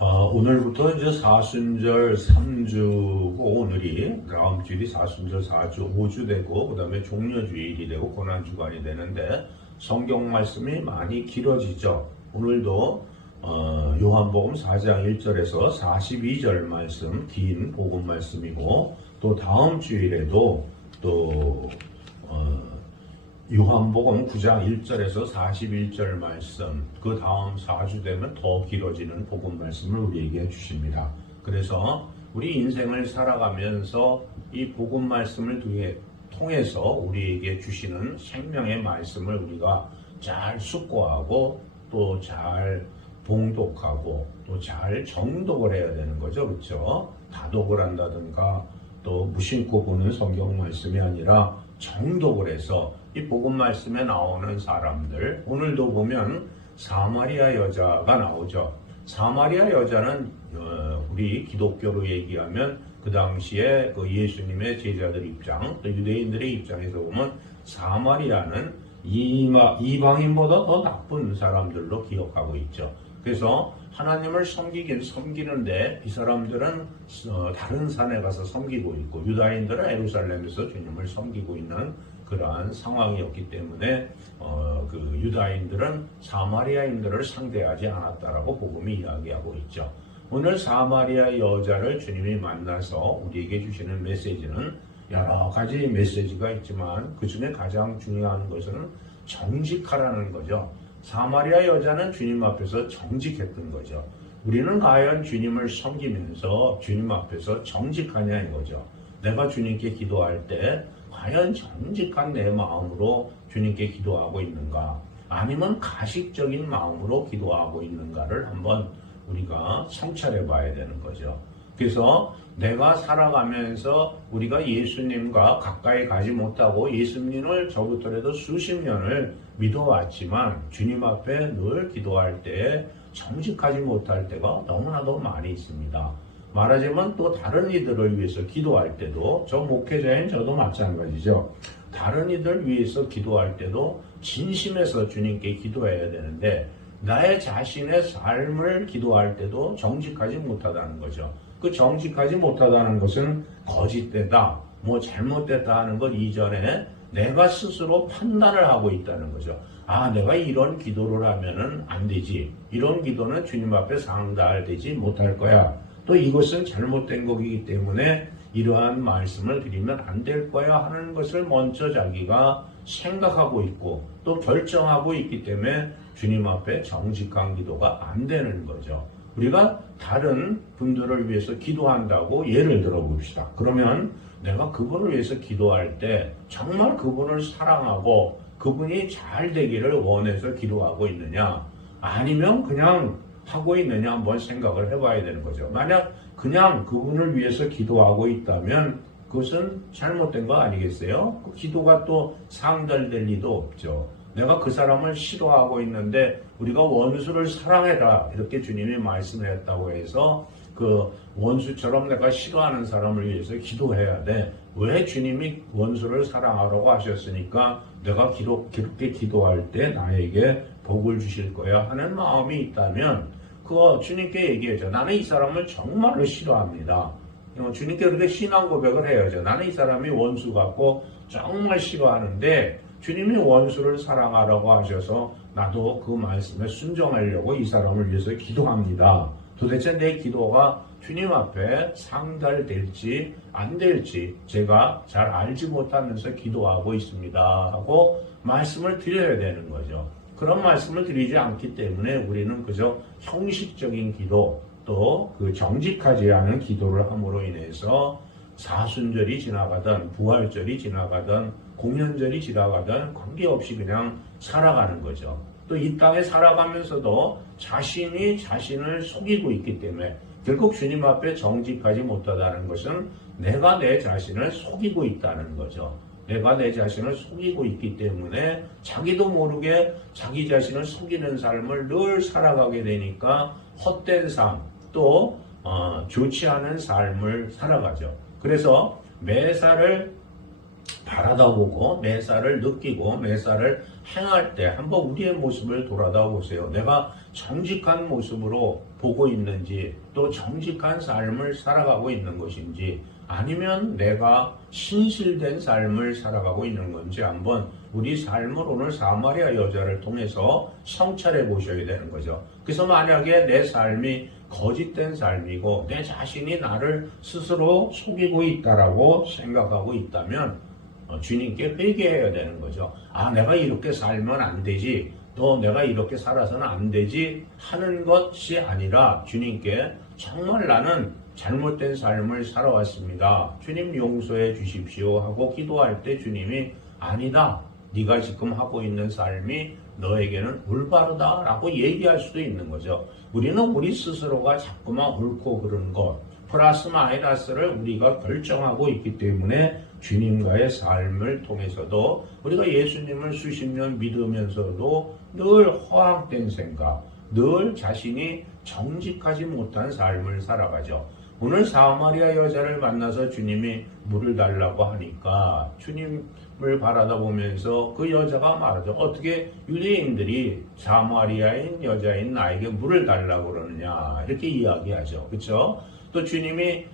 오늘부터 이제 사순절 3주고 오늘이 다음 주일이 사순절 4주, 5주 되고 그 다음에 종려주일이 되고 고난주간이 되는데 성경 말씀이 많이 길어지죠. 오늘도 요한복음 4장 1절에서 42절 말씀 긴 복음 말씀이고 또 다음 주일에도 또 요한복음 9장 1절에서 41절 말씀, 그 다음 4주 되면 더 길어지는 복음 말씀을 우리에게 주십니다. 그래서 우리 인생을 살아가면서 이 복음 말씀을 통해서 우리에게 주시는 생명의 말씀을 우리가 잘 숙고하고 또 잘 봉독하고 또 잘 정독을 해야 되는 거죠. 그렇죠? 다독을 한다든가 또 무심코 보는 성경 말씀이 아니라 정독을 해서 이 복음 말씀에 나오는 사람들, 오늘도 보면 사마리아 여자가 나오죠. 사마리아 여자는 우리 기독교로 얘기하면 그 당시에 그 예수님의 제자들 입장, 또 유대인들의 입장에서 보면 사마리아는 이방인보다 더 나쁜 사람들로 기억하고 있죠. 그래서 하나님을 섬기는데 이 사람들은 다른 산에 가서 섬기고 있고 유다인들은 예루살렘에서 주님을 섬기고 있는 그러한 상황이었기 때문에 그 유다인들은 사마리아인들을 상대하지 않았다라고 복음이 이야기하고 있죠. 오늘 사마리아 여자를 주님이 만나서 우리에게 주시는 메시지는 여러 가지 메시지가 있지만 그 중에 가장 중요한 것은 정직하라는 거죠. 사마리아 여자는 주님 앞에서 정직했던 거죠. 우리는 과연 주님을 섬기면서 주님 앞에서 정직하냐 이거죠. 내가 주님께 기도할 때 과연 정직한 내 마음으로 주님께 기도하고 있는가, 아니면 가식적인 마음으로 기도하고 있는가를 한번 우리가 성찰해 봐야 되는 거죠. 그래서 내가 살아가면서 우리가 예수님과 가까이 가지 못하고 예수님을 저부터라도 수십 년을 믿어왔지만 주님 앞에 늘 기도할 때 정직하지 못할 때가 너무나도 많이 있습니다. 말하자면 또 다른 이들을 위해서 기도할 때도, 저 목회자인 저도 마찬가지죠. 다른 이들 위해서 기도할 때도 진심에서 주님께 기도해야 되는데 나의 자신의 삶을 기도할 때도 정직하지 못하다는 거죠. 그 정직하지 못하다는 것은 거짓되다, 잘못됐다 하는 것 이전에 내가 스스로 판단을 하고 있다는 거죠. 내가 이런 기도를 하면은 안 되지. 이런 기도는 주님 앞에 상달되지 못할 거야. 또 이것은 잘못된 거기 때문에 이러한 말씀을 드리면 안 될 거야 하는 것을 먼저 자기가 생각하고 있고 또 결정하고 있기 때문에 주님 앞에 정직한 기도가 안 되는 거죠. 우리가 다른 분들을 위해서 기도한다고 예를 들어 봅시다. 그러면 내가 그분을 위해서 기도할 때 정말 그분을 사랑하고 그분이 잘 되기를 원해서 기도하고 있느냐, 아니면 그냥 하고 있느냐 한번 생각을 해봐야 되는 거죠. 만약 그냥 그분을 위해서 기도하고 있다면 그것은 잘못된 거 아니겠어요? 그 기도가 또 상달될 리도 없죠. 내가 그 사람을 싫어하고 있는데 우리가 원수를 사랑해라 이렇게 주님이 말씀했다고 해서 그 원수처럼 내가 싫어하는 사람을 위해서 기도해야 돼. 왜 주님이 원수를 사랑하라고 하셨으니까 내가 그렇게 기도할 때 나에게 복을 주실 거야 하는 마음이 있다면 그거 주님께 얘기해줘. 나는 이 사람을 정말로 싫어합니다. 주님께 그렇게 신앙 고백을 해야죠. 나는 이 사람이 원수 같고 정말 싫어하는데 주님이 원수를 사랑하라고 하셔서 나도 그 말씀에 순종하려고 이 사람을 위해서 기도합니다. 도대체 내 기도가 주님 앞에 상달될지 안 될지 제가 잘 알지 못하면서 기도하고 있습니다 하고 말씀을 드려야 되는 거죠. 그런 말씀을 드리지 않기 때문에 우리는 그저 형식적인 기도, 또 그 정직하지 않은 기도를 함으로 인해서 사순절이 지나가던 부활절이 지나가던 공연절이 지나가던 관계없이 그냥 살아가는 거죠. 또 이 땅에 살아가면서도 자신이 자신을 속이고 있기 때문에 결국 주님 앞에 정직하지 못하다는 것은 내가 내 자신을 속이고 있다는 거죠. 내가 내 자신을 속이고 있기 때문에 자기도 모르게 자기 자신을 속이는 삶을 늘 살아가게 되니까 헛된 삶, 또 좋지 않은 삶을 살아가죠. 그래서 매사를 바라다보고 매사를 느끼고 매사를 행할 때 한번 우리의 모습을 돌아다 보세요. 내가 정직한 모습으로 보고 있는지, 또 정직한 삶을 살아가고 있는 것인지, 아니면 내가 신실된 삶을 살아가고 있는 건지 한번 우리 삶을 오늘 사마리아 여자를 통해서 성찰해 보셔야 되는 거죠. 그래서 만약에 내 삶이 거짓된 삶이고 내 자신이 나를 스스로 속이고 있다라고 생각하고 있다면 주님께 회개해야 되는 거죠. 아, 내가 이렇게 살면 안 되지, 또 내가 이렇게 살아서는 안 되지 하는 것이 아니라 주님께 정말 나는 잘못된 삶을 살아왔습니다. 주님 용서해 주십시오 하고 기도할 때 주님이 아니다, 네가 지금 하고 있는 삶이 너에게는 올바르다라고 얘기할 수도 있는 거죠. 우리는 우리 스스로가 자꾸만 옳고 그른 것, 플러스 마이너스를 우리가 결정하고 있기 때문에 주님과의 삶을 통해서도 우리가 예수님을 수십 년 믿으면서도 늘 허황된 생각, 늘 자신이 정직하지 못한 삶을 살아가죠. 오늘 사마리아 여자를 만나서 주님이 물을 달라고 하니까 주님을 바라다보면서 그 여자가 말하죠. 어떻게 유대인들이 사마리아인 여자인 나에게 물을 달라고 그러느냐 이렇게 이야기하죠. 그렇죠? 또 주님이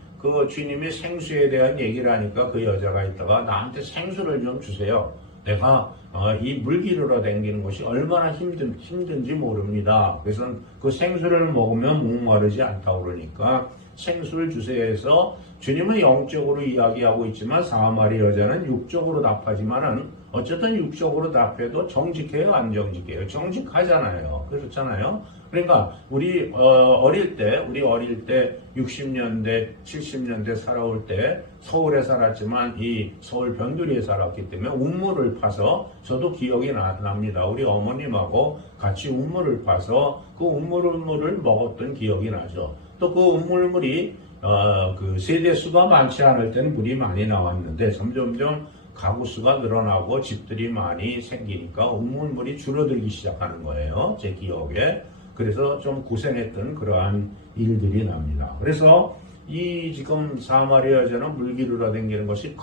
생수에 대한 얘기를 하니까 그 여자가 있다가 나한테 생수를 좀 주세요. 내가 이 물기르러 다니는 것이 얼마나 힘든지 모릅니다. 그래서 그 생수를 먹으면 목마르지 않다고 그러니까 생수를 주세요 해서 주님은 영적으로 이야기하고 있지만 사마리아 여자는 육적으로 답하지만은 어쨌든 육적으로 답해도 정직해요, 안 정직해요? 정직하잖아요. 그렇잖아요. 그러니까 우리 어릴 때 60년대, 70년대 살아올 때 서울에 살았지만 이 서울 변두리에 살았기 때문에 운물을 파서 저도 기억이 납니다. 우리 어머님하고 같이 운물을 파서 그 운물을 먹었던 기억이 나죠. 또 그 운물물이 그 세대 수가 많지 않을 때는 물이 많이 나왔는데 점점점 가구 수가 늘어나고 집들이 많이 생기니까 운물물이 줄어들기 시작하는 거예요. 제 기억에. 그래서 좀 고생했던 그러한 일들이 납니다. 그래서 이 지금 사마리아 여자는 물기르러 다니는 것이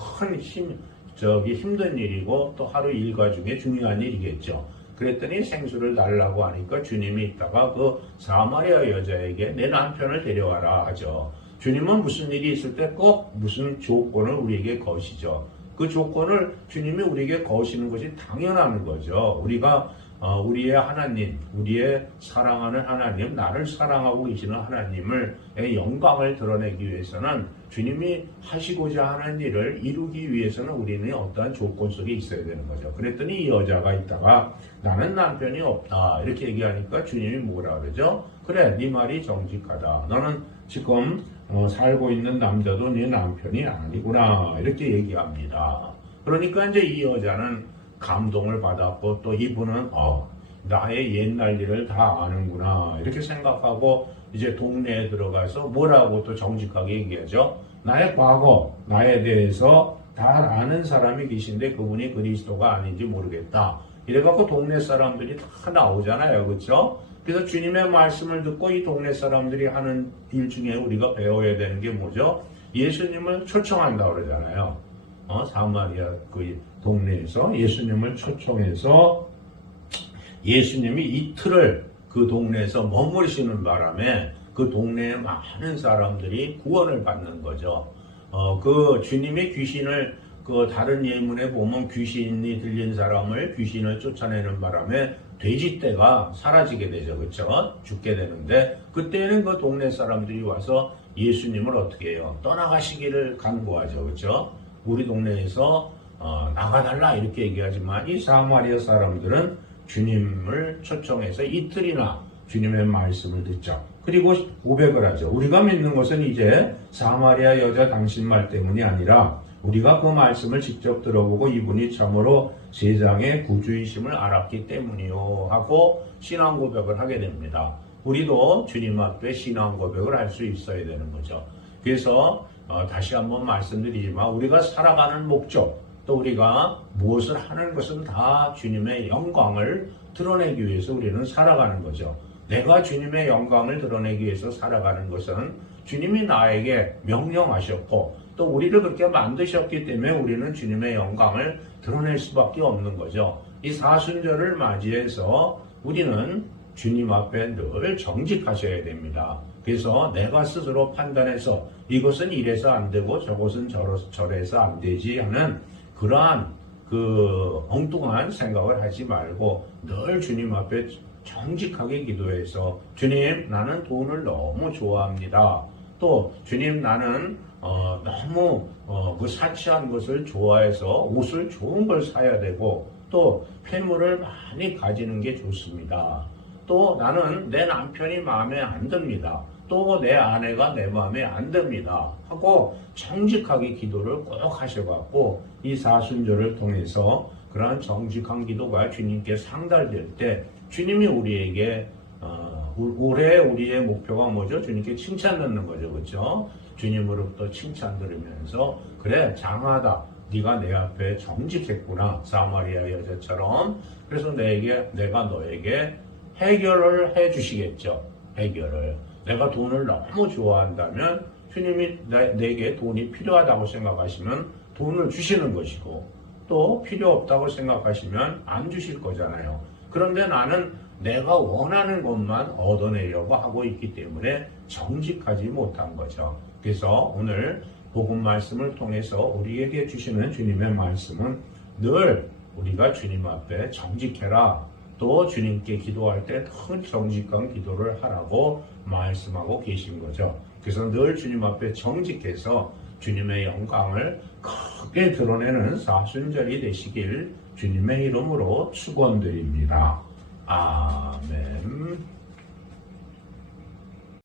힘든 일이고 또 하루 일과 중에 중요한 일이겠죠. 그랬더니 생수를 달라고 하니까 주님이 있다가 그 사마리아 여자에게 내 남편을 데려와라 하죠. 주님은 무슨 일이 있을 때 꼭 무슨 조건을 우리에게 거시죠. 그 조건을 주님이 우리에게 거시는 것이 당연한 거죠. 우리가 우리의 하나님, 우리의 사랑하는 하나님, 나를 사랑하고 계시는 하나님의 영광을 드러내기 위해서는 주님이 하시고자 하는 일을 이루기 위해서는 우리는 어떠한 조건 속에 있어야 되는 거죠. 그랬더니 이 여자가 있다가 나는 남편이 없다 이렇게 얘기하니까 주님이 뭐라 그러죠? 그래, 네 말이 정직하다. 너는 지금 살고 있는 남자도 네 남편이 아니구나 이렇게 얘기합니다. 그러니까 이제 이 여자는 감동을 받았고 또 이분은 나의 옛날 일을 다 아는구나 이렇게 생각하고 이제 동네에 들어가서 뭐라고 또 정직하게 얘기하죠. 나의 과거, 나에 대해서 다 아는 사람이 계신데 그분이 그리스도가 아닌지 모르겠다. 이래갖고 동네 사람들이 다 나오잖아요. 그렇죠? 그래서 주님의 말씀을 듣고 이 동네 사람들이 하는 일 중에 우리가 배워야 되는 게 뭐죠? 예수님을 초청한다고 그러잖아요. 사마리아 그 동네에서 예수님을 초청해서 예수님이 이틀을 그 동네에서 머무르시는 바람에 그 동네에 많은 사람들이 구원을 받는 거죠. 그 주님이 귀신을 그 다른 예문에 보면 귀신이 들린 사람을 귀신을 쫓아내는 바람에 돼지떼가 사라지게 되죠. 그렇죠? 죽게 되는데 그때는 그 동네 사람들이 와서 예수님을 어떻게 해요? 떠나가시기를 간구하죠. 그렇죠? 우리 동네에서 나가달라 이렇게 얘기하지만 이 사마리아 사람들은 주님을 초청해서 이틀이나 주님의 말씀을 듣죠. 그리고 고백을 하죠. 우리가 믿는 것은 이제 사마리아 여자 당신 말 때문이 아니라 우리가 그 말씀을 직접 들어보고 이분이 참으로 세상의 구주이심을 알았기 때문이요 하고 신앙 고백을 하게 됩니다. 우리도 주님 앞에 신앙 고백을 할 수 있어야 되는 거죠. 그래서 다시 한번 말씀드리지만 우리가 살아가는 목적 또 우리가 무엇을 하는 것은 다 주님의 영광을 드러내기 위해서 우리는 살아가는 거죠. 내가 주님의 영광을 드러내기 위해서 살아가는 것은 주님이 나에게 명령하셨고 또 우리를 그렇게 만드셨기 때문에 우리는 주님의 영광을 드러낼 수밖에 없는 거죠. 이 사순절을 맞이해서 우리는 주님 앞에 늘 정직하셔야 됩니다. 그래서 내가 스스로 판단해서 이것은 이래서 안 되고 저것은 저래서 안 되지 하는 그러한 그 엉뚱한 생각을 하지 말고 늘 주님 앞에 정직하게 기도해서 주님 나는 돈을 너무 좋아합니다. 또 주님 나는 너무 그 사치한 것을 좋아해서 옷을 좋은 걸 사야 되고 또 폐물을 많이 가지는 게 좋습니다. 또 나는 내 남편이 마음에 안 듭니다. 또 내 아내가 내 마음에 안 듭니다. 하고 정직하게 기도를 꼭 하셔갖고 이 사순절을 통해서 그러한 정직한 기도가 주님께 상달될 때 주님이 우리에게 올해 우리의 목표가 뭐죠? 주님께 칭찬 듣는 거죠. 그렇죠? 주님으로부터 칭찬 들으면서 그래 장하다. 네가 내 앞에 정직했구나. 사마리아 여자처럼. 그래서 내가 너에게 해결을 해 주시겠죠. 해결을. 내가 돈을 너무 좋아한다면 주님이 내게 돈이 필요하다고 생각하시면 돈을 주시는 것이고 또 필요 없다고 생각하시면 안 주실 거잖아요. 그런데 나는 내가 원하는 것만 얻어내려고 하고 있기 때문에 정직하지 못한 거죠. 그래서 오늘 복음 말씀을 통해서 우리에게 주시는 주님의 말씀은 늘 우리가 주님 앞에 정직해라. 또 주님께 기도할 때 큰 정직한 기도를 하라고 말씀하고 계신 거죠. 그래서 늘 주님 앞에 정직해서 주님의 영광을 크게 드러내는 사순절이 되시길 주님의 이름으로 축원드립니다. 아멘.